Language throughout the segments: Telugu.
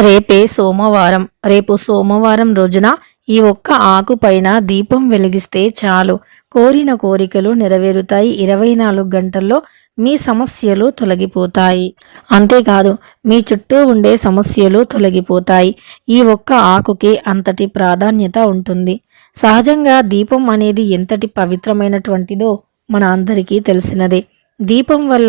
రేపే సోమవారం. రేపు సోమవారం రోజున ఈ ఒక్క ఆకు పైన దీపం వెలిగిస్తే చాలు. కోరిన కోరికలు నెరవేరుతాయి. ఇరవై నాలుగు గంటల్లో మీ సమస్యలు తొలగిపోతాయి. అంతేకాదు మీ చుట్టూ ఉండే సమస్యలు తొలగిపోతాయి. ఈ ఒక్క ఆకుకి అంతటి ప్రాధాన్యత ఉంటుంది. సహజంగా దీపం అనేది ఎంతటి పవిత్రమైనటువంటిదో మన అందరికీ తెలిసినదే. దీపం వల్ల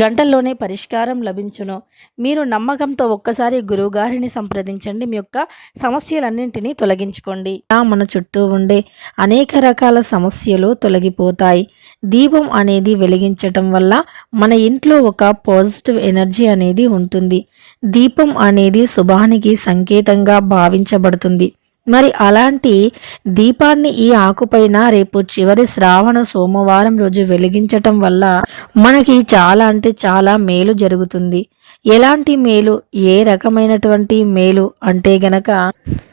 గంటల్లోనే పరిష్కారం లభించును. మీరు నమ్మకంతో ఒక్కసారి గురువుగారిని సంప్రదించండి. మీ యొక్క సమస్యలన్నింటినీ తొలగించుకోండి. మన చుట్టూ ఉండే అనేక రకాల సమస్యలు తొలగిపోతాయి. దీపం అనేది వెలిగించటం వల్ల మన ఇంట్లో ఒక పాజిటివ్ ఎనర్జీ అనేది ఉంటుంది. దీపం అనేది శుభానికి సంకేతంగా భావించబడుతుంది. మరి అలాంటి దీపాన్ని ఈ ఆకుపైన రేపు చివరి శ్రావణ సోమవారం రోజు వెలిగించటం వల్ల మనకి చాలా అంటే చాలా మేలు జరుగుతుంది. ఎలాంటి మేలు? ఏ రకమైనటువంటి మేలు? అంటే గనక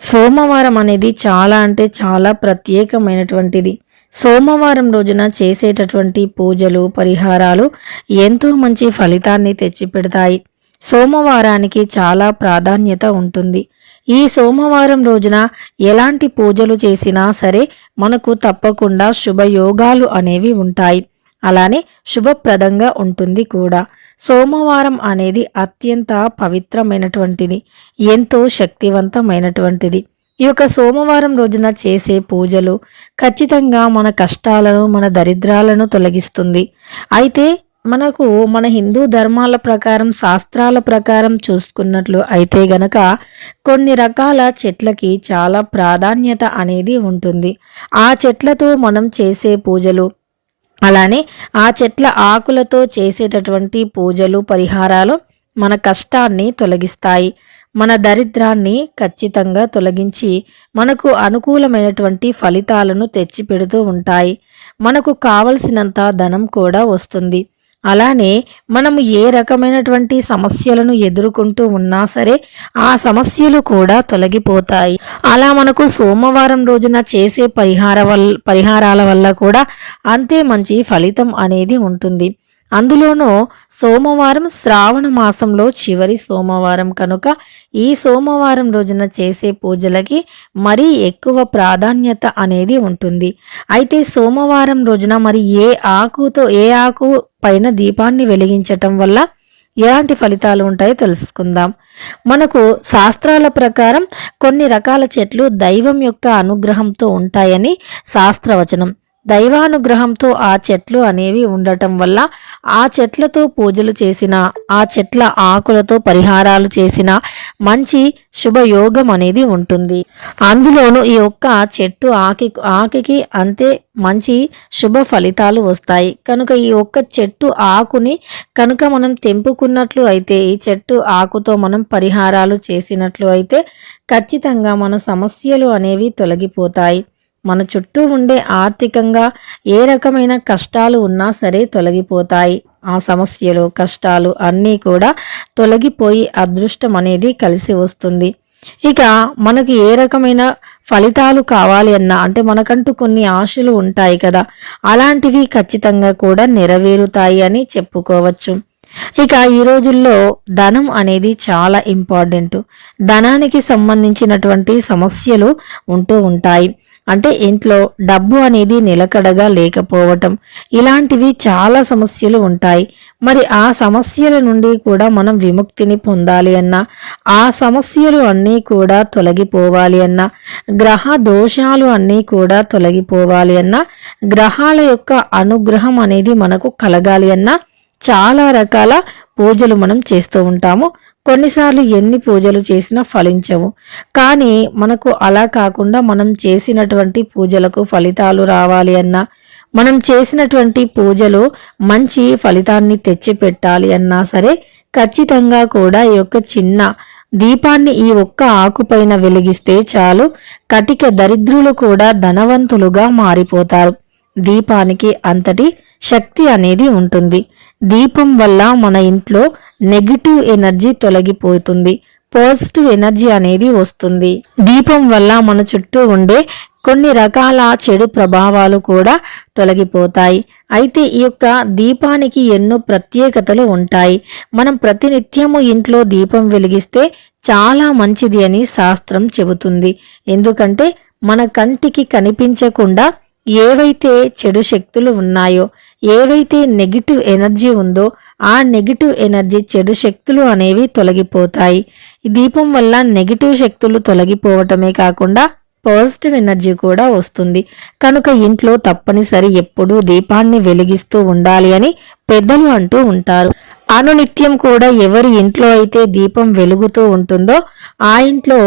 సోమవారం అనేది చాలా అంటే చాలా ప్రత్యేకమైనటువంటిది. సోమవారం రోజున చేసేటటువంటి పూజలు పరిహారాలు ఎంతో మంచి ఫలితాన్ని తెచ్చిపెడతాయి. సోమవారానికి చాలా ప్రాధాన్యత ఉంటుంది. ఈ సోమవారం రోజున ఎలాంటి పూజలు చేసినా సరే మనకు తప్పకుండా శుభయోగాలు అనేవి ఉంటాయి. అలానే శుభప్రదంగా ఉంటుంది కూడా. సోమవారం అనేది అత్యంత పవిత్రమైనటువంటిది ఎంతో శక్తివంతమైనటువంటిది. ఈ యొక్క సోమవారం రోజున చేసే పూజలు ఖచ్చితంగా మన కష్టాలను మన దరిద్రాలను తొలగిస్తుంది. అయితే మనకు మన హిందూ ధర్మాల ప్రకారం శాస్త్రాల ప్రకారం చూసుకున్నట్లు అయితే గనక కొన్ని రకాల చెట్లకి చాలా ప్రాధాన్యత అనేది ఉంటుంది. ఆ చెట్లతో మనం చేసే పూజలు అలానే ఆ చెట్ల ఆకులతో చేసేటటువంటి పూజలు పరిహారాలు మన కష్టాన్ని తొలగిస్తాయి. మన దరిద్రాన్ని ఖచ్చితంగా తొలగించి మనకు అనుకూలమైనటువంటి ఫలితాలను తెచ్చిపెడుతూ ఉంటాయి. మనకు కావలసినంత ధనం కూడా వస్తుంది. అలానే మనము ఏ రకమైనటువంటి సమస్యలను ఎదుర్కొంటూ ఉన్నా సరే ఆ సమస్యలు కూడా తొలగిపోతాయి. అలా మనకు సోమవారం రోజున చేసే పరిహార వల్ల పరిహారాల వల్ల కూడా అంతే మంచి ఫలితం అనేది ఉంటుంది. అందులోనూ సోమవారం శ్రావణ మాసంలో చివరి సోమవారం కనుక ఈ సోమవారం రోజున చేసే పూజలకి మరీ ఎక్కువ ప్రాధాన్యత అనేది ఉంటుంది. అయితే సోమవారం రోజున మరి ఏ ఆకుతో ఏ ఆకు పైన దీపాన్ని వెలిగించటం వల్ల ఎలాంటి ఫలితాలు ఉంటాయో తెలుసుకుందాం. మనకు శాస్త్రాల ప్రకారం కొన్ని రకాల చెట్లు దైవం యొక్క అనుగ్రహంతో ఉంటాయని శాస్త్రవచనం. దైవానుగ్రహంతో ఆ చెట్లు అనేవి ఉండటం వల్ల ఆ చెట్లతో పూజలు చేసిన ఆ చెట్ల ఆకులతో పరిహారాలు చేసిన మంచి శుభయోగం అనేది ఉంటుంది. అందులోనూ ఈ ఒక్క చెట్టు ఆకి ఆకికి అంతే మంచి శుభ ఫలితాలు వస్తాయి. కనుక ఈ ఒక్క చెట్టు ఆకుని కనుక మనం తెంపుకున్నట్లు అయితే ఈ చెట్టు ఆకుతో మనం పరిహారాలు చేసినట్లు అయితే ఖచ్చితంగా మన సమస్యలు అనేవి తొలగిపోతాయి. మన చుట్టూ ఉండే ఆర్థికంగా ఏ రకమైన కష్టాలు ఉన్నా సరే తొలగిపోతాయి. ఆ సమస్యలు కష్టాలు అన్నీ కూడా తొలగిపోయి అదృష్టం అనేది కలిసి వస్తుంది. ఇక మనకి ఏ రకమైన ఫలితాలు కావాలి అన్నా అంటే మనకంటూ కొన్ని ఆశలు ఉంటాయి కదా అలాంటివి ఖచ్చితంగా కూడా నెరవేరుతాయి అని చెప్పుకోవచ్చు. ఇక ఈ రోజుల్లో ధనం అనేది చాలా ఇంపార్టెంట్. ధనానికి సంబంధించినటువంటి సమస్యలు ఉంటూ ఉంటాయి. అంటే ఇంట్లో డబ్బు అనేది నిలకడగా లేకపోవటం. ఇలాంటివి చాలా సమస్యలు ఉంటాయి. మరి ఆ సమస్యల నుండి కూడా మనం విముక్తిని పొందాలి అన్నా ఆ సమస్యలు అన్నీ కూడా తొలగిపోవాలి అన్నా గ్రహ దోషాలు అన్నీ కూడా తొలగిపోవాలి అన్నా గ్రహాల యొక్క అనుగ్రహం అనేది మనకు కలగాలి అన్నా చాలా రకాల పూజలు మనం చేస్తూ ఉంటాము. కొన్నిసార్లు ఎన్ని పూజలు చేసినా ఫలించవు. కానీ మనకు అలా కాకుండా మనం చేసినటువంటి పూజలకు ఫలితాలు రావాలి అన్నా మనం చేసినటువంటి పూజలు మంచి ఫలితాన్ని తెచ్చిపెట్టాలి అన్నా సరే ఖచ్చితంగా కూడా ఈ యొక్క చిన్న దీపాన్ని ఈ ఒక్క ఆకుపైన వెలిగిస్తే చాలు కటిక దరిద్రులు కూడా ధనవంతులుగా మారిపోతారు. దీపానికి అంతటి శక్తి అనేది ఉంటుంది. దీపం వల్ల మన ఇంట్లో నెగిటివ్ ఎనర్జీ తొలగిపోతుంది. పాజిటివ్ ఎనర్జీ అనేది వస్తుంది. దీపం వల్ల మన చుట్టూ ఉండే కొన్ని రకాల చెడు ప్రభావాలు కూడా తొలగిపోతాయి. అయితే ఈ యొక్క దీపానికి ఎన్నో ప్రత్యేకతలు ఉంటాయి. మనం ప్రతినిత్యము ఇంట్లో దీపం వెలిగిస్తే చాలా మంచిది అని శాస్త్రం చెబుతుంది. ఎందుకంటే మన కంటికి కనిపించకుండా ఏవైతే చెడు శక్తులు ఉన్నాయో ఏవైతే నెగిటివ్ ఎనర్జీ ఉందో ఆ నెగిటివ్ ఎనర్జీ చెడు శక్తులు అనేవి తొలగిపోతాయి. ఈ దీపం వల్ల నెగిటివ్ శక్తులు తొలగిపోవటమే కాకుండా పాజిటివ్ ఎనర్జీ కూడా వస్తుంది. కనుక ఇంట్లో తప్పనిసరి ఎప్పుడూ దీపాన్ని వెలిగిస్తూ ఉండాలి అని పెద్దలు అంటూ ఉంటారు. అనునిత్యం కూడా ఎవరి ఇంట్లో అయితే దీపం వెలుగుతూ ఉంటుందో ఆ ఇంట్లో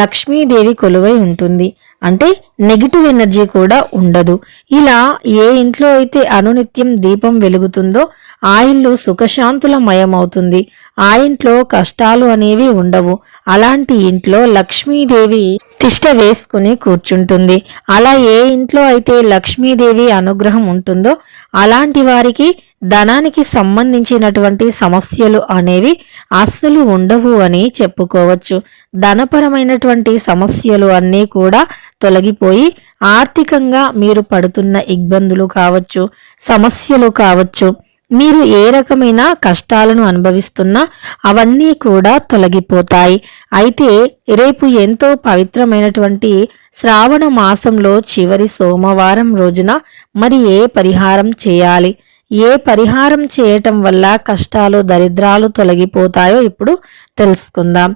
లక్ష్మీదేవి కొలువై ఉంటుంది. అంటే నెగిటివ్ ఎనర్జీ కూడా ఉండదు. ఇలా ఏ ఇంట్లో అయితే అనునిత్యం దీపం వెలుగుతుందో ఆ ఇల్లు సుఖశాంతులమయమవుతుంది. ఆ ఇంట్లో కష్టాలు అనేవి ఉండవు. అలాంటి ఇంట్లో లక్ష్మీదేవి తిష్ట వేసుకుని కూర్చుంటుంది. అలా ఏ ఇంట్లో అయితే లక్ష్మీదేవి అనుగ్రహం ఉంటుందో అలాంటి వారికి ధనానికి సంబంధించినటువంటి సమస్యలు అనేవి అస్సలు ఉండవు అని చెప్పుకోవచ్చు. ధనపరమైనటువంటి సమస్యలు అన్నీ కూడా తొలగిపోయి ఆర్థికంగా మీరు పడుతున్న ఇబ్బందులు కావచ్చు సమస్యలు కావచ్చు మీరు ఏ రకమైన కష్టాలను అనుభవిస్తున్నా అవన్నీ కూడా తొలగిపోతాయి. అయితే రేపు ఎంతో పవిత్రమైనటువంటి శ్రావణ మాసంలో చివరి సోమవారం రోజున మరి ఏ పరిహారం చేయాలి? ఏ పరిహారం చేయటం వల్ల కష్టాలు దరిద్రాలు తొలగిపోతాయో ఇప్పుడు తెలుసుకుందాం.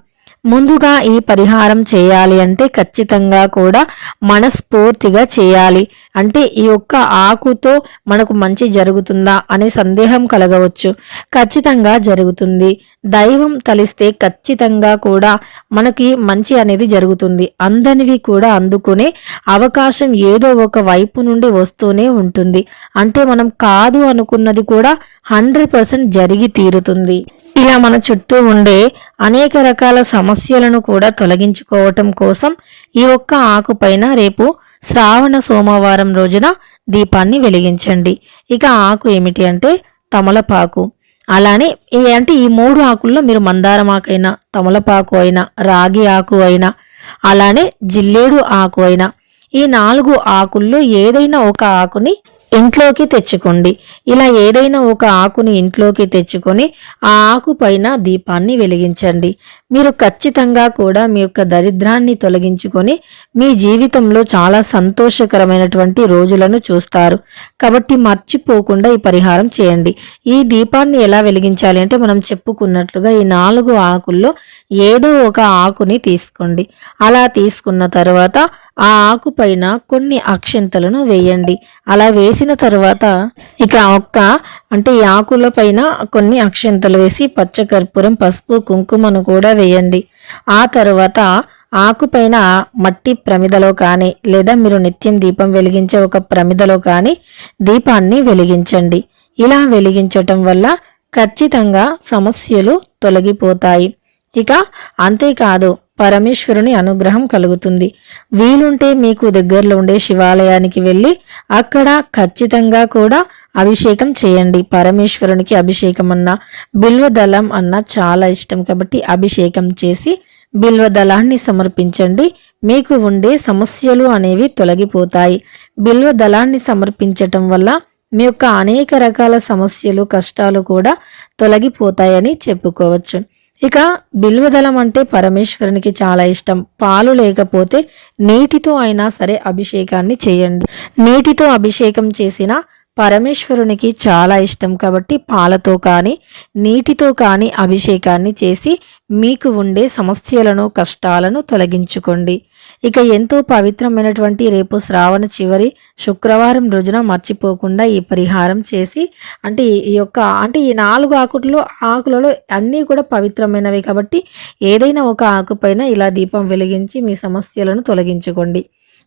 ముందుగా ఈ పరిహారం చేయాలి అంటే ఖచ్చితంగా కూడా మనస్ఫూర్తిగా చేయాలి. అంటే ఈ యొక్క ఆకుతో మనకు మంచి జరుగుతుందా అనే సందేహం కలగవచ్చు. ఖచ్చితంగా జరుగుతుంది. దైవం తలిస్తే ఖచ్చితంగా కూడా మనకి మంచి అనేది జరుగుతుంది. అందనివి కూడా అందుకునే అవకాశం ఏదో ఒక వైపు నుండి వస్తూనే ఉంటుంది. అంటే మనం కాదు అనుకున్నది కూడా హండ్రెడ్ పర్సెంట్ జరిగి తీరుతుంది. ఇలా మన చుట్టూ ఉండే అనేక రకాల సమస్యలను కూడా తొలగించుకోవటం కోసం ఈ ఒక్క ఆకుపైన రేపు శ్రావణ సోమవారం రోజున దీపాన్ని వెలిగించండి. ఇక ఆకు ఏమిటి అంటే తమలపాకు. అలానే అంటే ఈ మూడు ఆకుల్లో మీరు మందారం ఆకైనా తమలపాకు అయినా రాగి ఆకు అయినా అలానే జిల్లేడు ఆకు అయినా ఈ నాలుగు ఆకుల్లో ఏదైనా ఒక ఆకుని ఇంట్లోకి తెచ్చుకోండి. ఇలా ఏదైనా ఒక ఆకుని ఇంట్లోకి తెచ్చుకొని ఆ ఆకు పైన దీపాన్ని వెలిగించండి. మీరు ఖచ్చితంగా కూడా మీ యొక్క దరిద్రాన్ని తొలగించుకొని మీ జీవితంలో చాలా సంతోషకరమైనటువంటి రోజులను చూస్తారు. కాబట్టి మర్చిపోకుండా ఈ పరిహారం చేయండి. ఈ దీపాన్ని ఎలా వెలిగించాలి అంటే మనం చెప్పుకున్నట్లుగా ఈ నాలుగు ఆకుల్లో ఏదో ఒక ఆకుని తీసుకోండి. అలా తీసుకున్న తర్వాత ఆ ఆకు పైన కొన్ని అక్షింతలను వేయండి. అలా వేసిన తర్వాత ఇక ఒక్క అంటే ఈ ఆకుల పైన కొన్ని అక్షంతలు వేసి పచ్చకర్పూరం పసుపు కుంకుమను కూడా వేయండి. ఆ తర్వాత ఆకు పైన మట్టి ప్రమిదలో కానీ లేదా మీరు నిత్యం దీపం వెలిగించే ఒక ప్రమిదలో కానీ దీపాన్ని వెలిగించండి. ఇలా వెలిగించటం వల్ల ఖచ్చితంగా సమస్యలు తొలగిపోతాయి. ఇక అంతేకాదు పరమేశ్వరుని అనుగ్రహం కలుగుతుంది. వీలుంటే మీకు దగ్గరలో ఉండే శివాలయానికి వెళ్ళి అక్కడ ఖచ్చితంగా కూడా అభిషేకం చేయండి. పరమేశ్వరునికి అభిషేకం అన్న బిల్వదళం అన్న చాలా ఇష్టం. కాబట్టి అభిషేకం చేసి బిల్వదళాన్ని సమర్పించండి. మీకు ఉండే సమస్యలు అనేవి తొలగిపోతాయి. బిల్వదళాన్ని సమర్పించటం వల్ల మీ యొక్క అనేక రకాల సమస్యలు కష్టాలు కూడా తొలగిపోతాయని చెప్పుకోవచ్చు. ఇక బిల్వదళం అంటే పరమేశ్వరునికి చాలా ఇష్టం. పాలు లేకపోతే నీటితో అయినా సరే అభిషేకాన్ని చేయండి. నీటితో అభిషేకం చేసిన పరమేశ్వరునికి చాలా ఇష్టం కాబట్టి పాలతో కానీ నీటితో కానీ అభిషేకాన్ని చేసి మీకు ఉండే సమస్యలను కష్టాలను తొలగించుకోండి. ఇక ఎంతో పవిత్రమైనటువంటి రేపు శ్రావణ చివరి శుక్రవారం రోజున మర్చిపోకుండా ఈ పరిహారం చేసి అంటే ఈ యొక్క అంటే ఈ నాలుగు ఆకుల్లో ఆకులలో అన్నీ కూడా పవిత్రమైనవి కాబట్టి ఏదైనా ఒక ఆకుపైన ఇలా దీపం వెలిగించి మీ సమస్యలను తొలగించుకోండి.